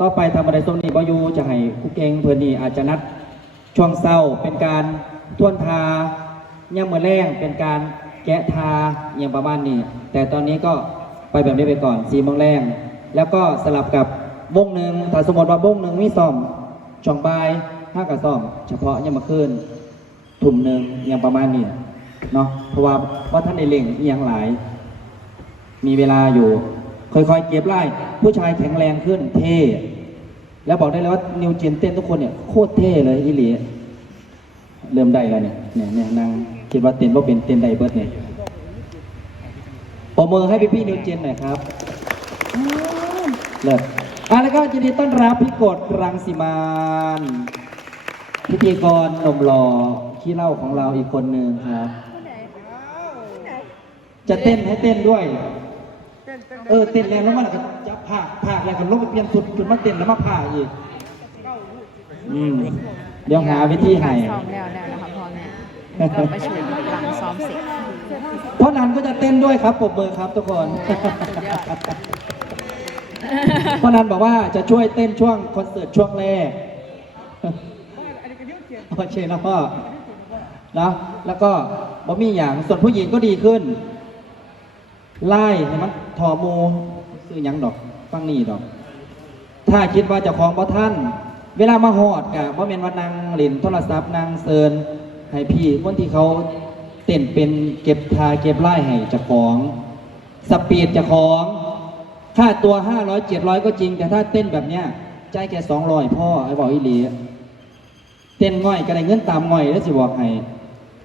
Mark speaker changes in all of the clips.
Speaker 1: ต่อไปทำอะไรตรงนี้บอยูจะให้คุกเองเพื่อนนี่อาจจะนัดช่วงเศร้าเป็นการท่วนทาย่ำมือแรงเป็นการแกะทาอย่างประมาณนี้ แต่ตอนนี้ก็ไปแบบนี้ไปก่อนสีโมงแรงแล้วก็สลับกับวงหนึ่งถ้าสมมติว่าวงหนึ่งมีซ่อมช่องบายห้ากับซ่อม เฉพาะย่ำมาขึ้นทุ่มหนึ่งอย่างประมาณนี้เนาะเพราะว่าว่าท่านในเล่งอหยังหลาย มีเวลาอยู่ ค่อยๆเก็บไล่ผู้ชายแข็งแรงขึ้นเท่ แล้วบอกได้เลยว่านิวเจนเต้นทุกคนเนี่ยโคตรเท่เลยอีหลีเริ่มได้แล้วเนี่ยเนี่ยเนี่ยนางคิดว่าเต้นว่าเป็นเต้นได้เบิร์ดเนี่ยปรบมือให้พี่พี่นิวเจนหน่อยครับเลิศอะแล้วก็ยินดีต้อนรับพี่กดรังสีมานพิธีกรหนุ่มหล่อขี้เล่าของเราอีกคนหนึ่งครับ จะเต้นให้เต้นด้วย เออเต้นแล้วแล้วมันก็จะผ่าผ่าแล้วก็ลงไปเปลี่ยนสุดจุดมาเต้นแล้วมาผ่าอีกอืมเดี๋ยวหาวิธีให้
Speaker 2: ซ้อมแล้วแล้วนะคะพ่อแม่แล้วก็ประชุมหลังซ้อมเสร็จ
Speaker 1: เพราะนั้นก็จะเต้นด้วยครับปรบมือครับทุกคนเพราะนั้นบอกว่าจะช่วยเต้นช่วงคอนเสิร์ตช่วงแรกโอเคนะพ่อนะแล้วก็บ่มีอย่างส่วนผู้หญิงก็ดีขึ้น ไล่ให้มันถอมูซื้อยังดอกฟังนี่ดอก ถ้าคิดว่าจะของบ่ท่าน เวลามาหอดกะบ่แม่นว่านางเล่นโทรศัพท์นางเซินให้พี่คนที่เขาเต้นเป็นเก็บทาเก็บไล่ให้จ้าของสปีดจ้าของค่าตัว500 700ก็จริง แต่ถ้าเต้นแบบเนี้ยใจายแค่200พ่อไอ้บอกอีหลีเต้นง่อยก็ได้เงินตามง่อยแล้วสิบอกให้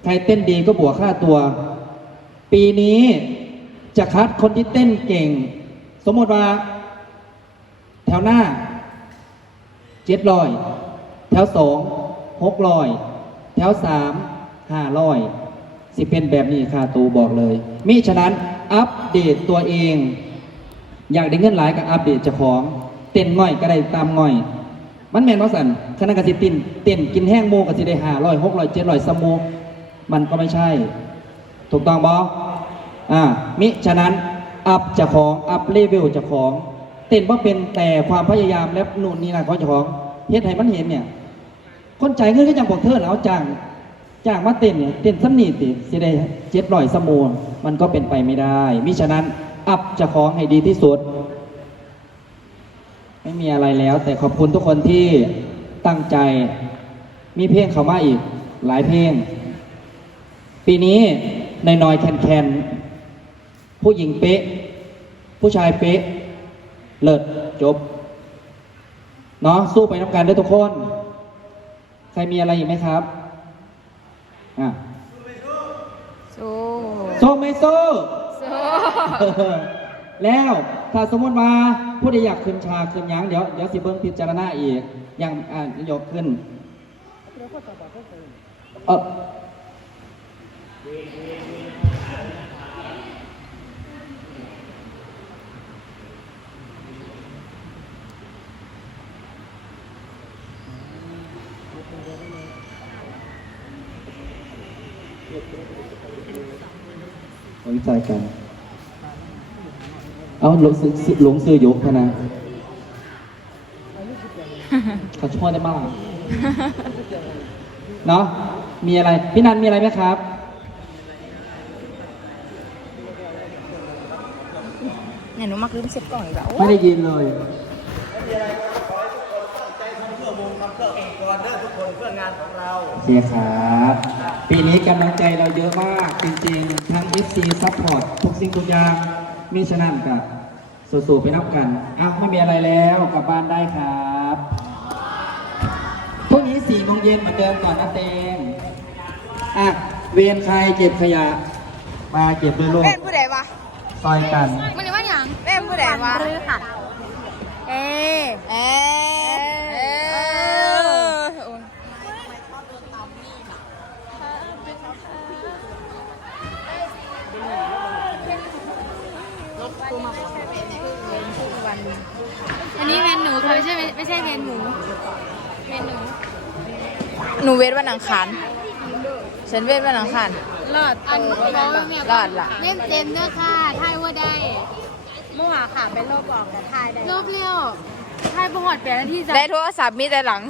Speaker 1: ใครเต้นดีก็บวกค่าตัว ปีนี้ จะคัดคนที่เต้นเก่ง สมมติว่า แถวหน้าเจ็ดร้อยแถวสองหกร้อยแถวสามห้าร้อยสิเป็นแบบนี้ค่าตูบอกเลยมิฉะนั้นอัปเดตตัวเอง อยากได้เงินหลายก็อัปเดตเจ้าของ เต้นง่อยก็ได้ตามง่อย มันแมนว่าสันคณะกสิตินเต้นกินแห้งโมกสิได้ห้าร้อยหกร้อยเจ็ดร้อยสมโมมันก็ไม่ใช่ ถูกต้องบอ อ่ามิฉะนั้นอัพจ้าของอัพเลเวลจ้าของ เต้นว่าเป็นแต่ความพยายามและนู่นนี่นะของเจ้าของเฮ็ดให้มันเห็นเนี่ย คนใจายเงินก็ยังบอกเธอแล้วจ้างจ้างมาเต้นเนี่ยเต้นซ้ำนี่ติสิได้เจ็ดร้อยสมโมมันก็เป็นไปไม่ได้ มิฉะนั้นอัพจ้าของให้ดีที่สุด ไม่มีอะไรแล้ว แต่ขอบคุณทุกคนที่ตั้งใจ มีเพลงเขามาอีก หลายเพลง ปีนี้ในนอยๆแคนแคน ผู้หญิงเป๊ะ ผู้ชายเป๊ะ เลิศจบ เนาะสู้ไปน้ำกันด้วยทุกคน ใครมีอะไรอีกไหมครับอะ
Speaker 2: สู้
Speaker 1: สู้ไม่สู้
Speaker 2: สู้
Speaker 1: แล้วถ้าสมมติว่าผู้ใดอยากขึ้นฉากขึ้นหยังเดี๋ยวเดี๋ยวสิเบิ้งพิจารณาอีกอย่างอ่ายกขึ้นเออ วิจัยกัน เอาหลงซื้อหลงซื้อยกพะนะเขาช่วยได้มาก เนาะมีอะไร พี่นันมีอะไรไหมครับ
Speaker 2: เนี่ยหนูมักลืมเสร็จก่อนอีกแล้ว
Speaker 1: ไม่ได้ยินเลย เสียครับ ปีนี้กำลังใจเราเยอะมาก จริงๆ ทั้ง FC Support ทุกสิ่งทุกอย่างมีฉะนั้นกับสู้ๆไปนับกันอ้าวไม่มีอะไรแล้วกลับบ้านได้ครับพรุ่งนี้สี่โมงเย็นเหมือนเดิมก่อนนะเตงอะเวรใครเก็บขยะ มาเก็บด้วยลูก
Speaker 2: เป็นผู้ใดวะ
Speaker 1: ซอยกัน
Speaker 2: มันนี่ว่าอย่างเป็นผู้ใดวะค่ะเอเอเออันนี้เวนหนูค่ะไม่ใช่ไม่ใช่เวนหมูเวนหนูหนูเวทวันอังคารฉันเวทวันอังคาร
Speaker 3: รอดอันเพราะว่าเมีย
Speaker 2: รอดล่ะ
Speaker 3: เล่นเต็มเด้อค่ะทายว่าได้เมื่อวานค่ะไปลบออกแต่ทายได้
Speaker 2: รอบเลี้ยวใช่ประหอดแปลนาที่จะ
Speaker 4: ได้โทรศัพท์มีแต่หลัง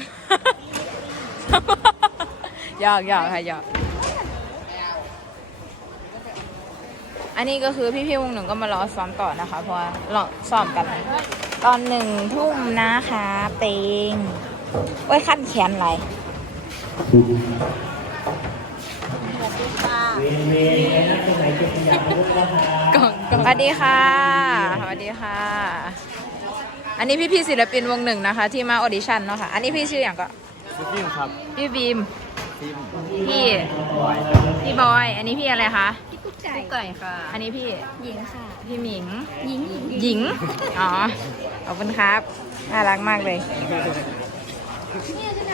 Speaker 4: หยอกหยอกค่ะหยอก อันนี้ก็คือพี่ๆวงหนึ่งก็มารอซ้อมต่อนะคะ เพราะว่าเราซ้อมกัน ตอนหนึ่งทุ่มนะคะเตงโอ้ยขั้นแขนไหลายสวัสดีค่ะสวัสดีค่ะ อันนี้พี่ๆศิลปินวงหนึ่งนะคะ ที่มาออดิชั่นเนาะค่ะ อันนี้พี่ชื่ออย่างก็
Speaker 5: พี่ครับ
Speaker 4: พี่บีม พี่ พี่บอย อันนี้พี่อะไรคะ
Speaker 3: พี่กุ๊กไก่
Speaker 4: ไก่ค่ะ อันนี้พี่
Speaker 3: หญิงค่ะ
Speaker 4: พี่หมิง
Speaker 3: หญิงหญิง
Speaker 4: หญิง อ๋อ ขอบคุณครับ น่ารักมากเลย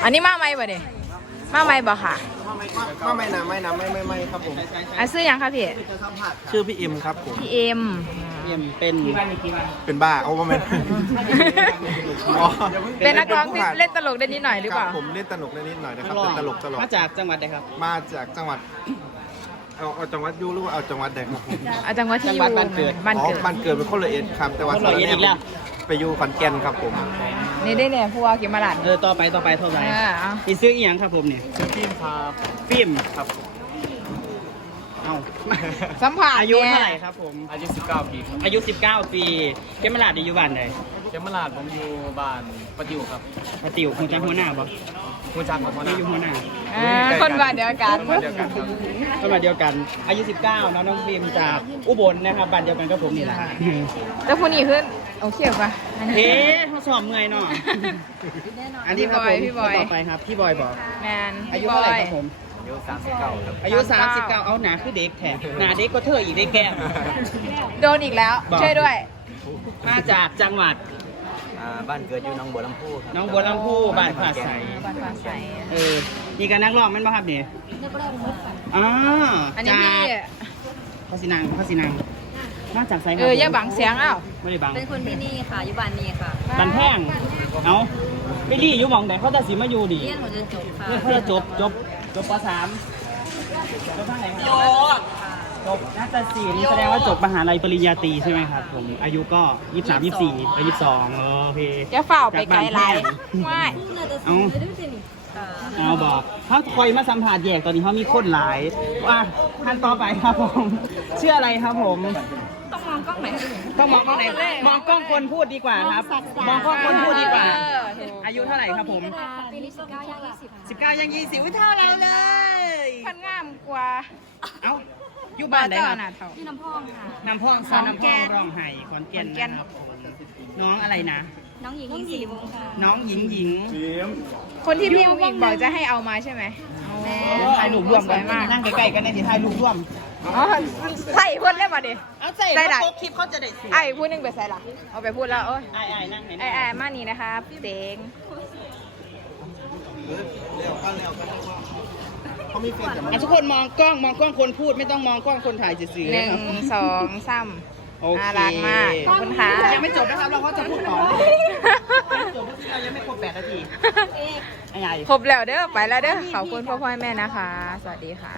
Speaker 4: อันนี้มาไหมบ่เนี่ยมาไหมบ่ค่ะ
Speaker 6: ไม่ไม่นะไม่นะไม่ไม่ไม่ครับผม
Speaker 4: อะซื้อยังคะพี่
Speaker 6: ชื่อพี่เอ็มครับผม
Speaker 4: พี่เอ็ม
Speaker 5: เยี่ยมเป็น
Speaker 6: เป็นบ้าเอาว่าไม่อ๋อ
Speaker 4: เป็นนักร้องที่เล่นตลกได้นิดหน่อยหรือเปล่า
Speaker 6: คบผมเล่นตลกได้นิดหน่อยนะครับเป็นตลกตลก
Speaker 5: มาจากจังหวัดใดครับ
Speaker 6: มาจากจังหวัด เอาเอาจังหวัดยูหรือว่าเอาจังหวัดใดครับผม
Speaker 4: อาจังหวัดที่อยู่
Speaker 5: จังหวัดบ้านเกิด
Speaker 4: บ้าน
Speaker 6: อ๋อ
Speaker 4: เกิด
Speaker 6: บ้านเกิดเป็นคนละเอ็ดครับ แต่ว่า
Speaker 5: คนละเอ็ดอีกแล้ว
Speaker 6: ไปอยู่ขอนแก่นครับผม
Speaker 4: นี่ได้เนี่ยผู้ว่าเกี่ยวมาหลัด
Speaker 5: เออต่อไปต่อไปเท่าไหร่
Speaker 4: เออเอา
Speaker 5: อีซื้ออีหยังครับผมเนี่ย
Speaker 6: ชื่อพี่ครับ
Speaker 5: ฟิล์ม
Speaker 6: ครับ
Speaker 5: เอ้า
Speaker 4: สัมผัส
Speaker 5: อายุ
Speaker 4: นี่
Speaker 5: เท่าไหร่ครับผม
Speaker 6: อายุ19ปีครับ
Speaker 5: อายุ 19 ปีเกมมาลาดอยู่บ้านใด
Speaker 6: เจมลาดผมอยู่บ้านปะติวครับ
Speaker 5: มาติวคุณจ้าหัวหน้าบ่
Speaker 6: คุณจักรครับพ่อ
Speaker 5: นี่อยู่หัวหน้า
Speaker 4: อ่าคนบ้านเดียวกัน
Speaker 6: บ้านเดียวกันครับ
Speaker 5: ก็มาเดียวกันอายุ19เนาะน้องฟิล์มจากอุบลนะครับบ้านเดียวกันกับผมนี่แหละ
Speaker 4: แล้วผู้นี้ขึ้นโอเคป่ะอันนี้
Speaker 5: เอ๊ะทดสอบเมื่อยเนาะอันนี้ครับผม
Speaker 4: พี่บอย
Speaker 5: ต่อไปครับพี่บอยบอก
Speaker 4: แมน
Speaker 5: อายุเท่าไหร่ครับผม
Speaker 6: อายุ39ครับ
Speaker 5: อายุ39เอาหนาคือเด็กแถมหนาเด็กก็เธออีกได้แก้ม
Speaker 4: โดนอีกแล้ว
Speaker 5: บอก
Speaker 4: ช่วยด้วย
Speaker 5: มาจากจังหวัด
Speaker 6: บ้านเกิดอยู่หนองบัวลำพูครับ
Speaker 5: น้องบัวลำพูบ้านผาใส
Speaker 4: บ้านฟ้าใส
Speaker 5: เออนี่ก็นักร้องแมันป่ะครับนี่อ่า
Speaker 4: อันนี้พี่
Speaker 5: จากพระสินังพระสินังมาจากไซ
Speaker 4: เอออย่าบังเสียงอ้าว
Speaker 5: ไม่ได้บัง
Speaker 3: เป็นคนที่นี่ค่ะอยู่บ้านนี้ค่ะ
Speaker 5: บันแพงเอาไปรีอยู่หมองไหนเขาจะสีมาอยู่ดิ
Speaker 3: เรียนหัวจนจบค่ะ
Speaker 5: เพื่อเขาจะจบจบจบปสามจบทางไหนครับ จบนาฏศิลป์แสดงว่าจบมหาลัยปริญญาตรีใช่ไหมครับผมอายุก็ยี่สามยี่สี่ยี่สองโอเค
Speaker 4: อย่าฝ่าไปไกลไรไม่
Speaker 5: เอาเอาบอกเขาคอยมาสัมผัสแยกตอนนี้เขามีคนหลายว่าท่านต่อไปครับผมชื่ออะไรครับผม
Speaker 4: ต้องมองกล้องไหน
Speaker 5: ต้องมองกล้องไหนมองกล้องคนพูดดีกว่าครับ มองกล้องคนพูดดีกว่า
Speaker 4: เออถูก
Speaker 5: อายุเท่าไหร่ครับผม
Speaker 3: ปีนี้สิบเก้าย่างยี่สิบ
Speaker 5: 19ยัง20อุ๊ยเท่าเราเลย
Speaker 4: พันงามกว่า
Speaker 5: เอ้า อยู่บ้านไหน
Speaker 4: เจ้า
Speaker 5: ครับ
Speaker 4: หน้าเท่า
Speaker 3: ที่น้ำพองค่ะ
Speaker 5: น้ำพ่องซาน้ำพ่องร้องไห้ขอนแก่น
Speaker 4: ขอนแก่น
Speaker 5: นะครับผมน้องอะไรนะ
Speaker 3: น้องหญิงหญิงสีวงค่ะ
Speaker 5: น้องหญิงหญิง
Speaker 4: คนที่พี่อุ้งอิงบอกจะให้เอามาใช่ไหม
Speaker 5: ถ่ายรูปร่วม
Speaker 4: ส
Speaker 5: กั
Speaker 4: วนยมาก
Speaker 5: นั่งใกล้ๆกันในที่ถ่ายรูปร่วม
Speaker 4: อ๋อใส่พูดเล่นมาดิ
Speaker 5: เอาใจ
Speaker 4: ได้ได้
Speaker 5: เขาคลิปเขาจะได้สวย
Speaker 4: ไอ้พูดหนึงไปใส่ละเอาไปพูดแล้วโอ้ย
Speaker 5: ไอ้ไอ้นั่งเห็น
Speaker 4: ไอ้ไอ้มานี่นะคะเต็ง
Speaker 6: เขามีเฟซกับมัน
Speaker 5: อะทุกคนมองกล้องมองกล้องคนพูดไม่ต้องมองกล้องคนถ่ายสื่อๆ
Speaker 4: หนึ่
Speaker 5: นะ
Speaker 4: ง
Speaker 5: ครับ
Speaker 4: สองสาม
Speaker 5: โอเค
Speaker 4: น่ารักมากขอบคุณค่ะ
Speaker 5: ยังไม่จบนะครับเราก็จะพูดต่อเลยยังไม่จบเพราะที่เรายังไม่ครบแปดนาทีไอ้ใหญ่
Speaker 4: ครบแล้วเด้อไปแล้วเด้อขอบคุณพ่อพ่อแม่นะคะ สวัสดีค่ะ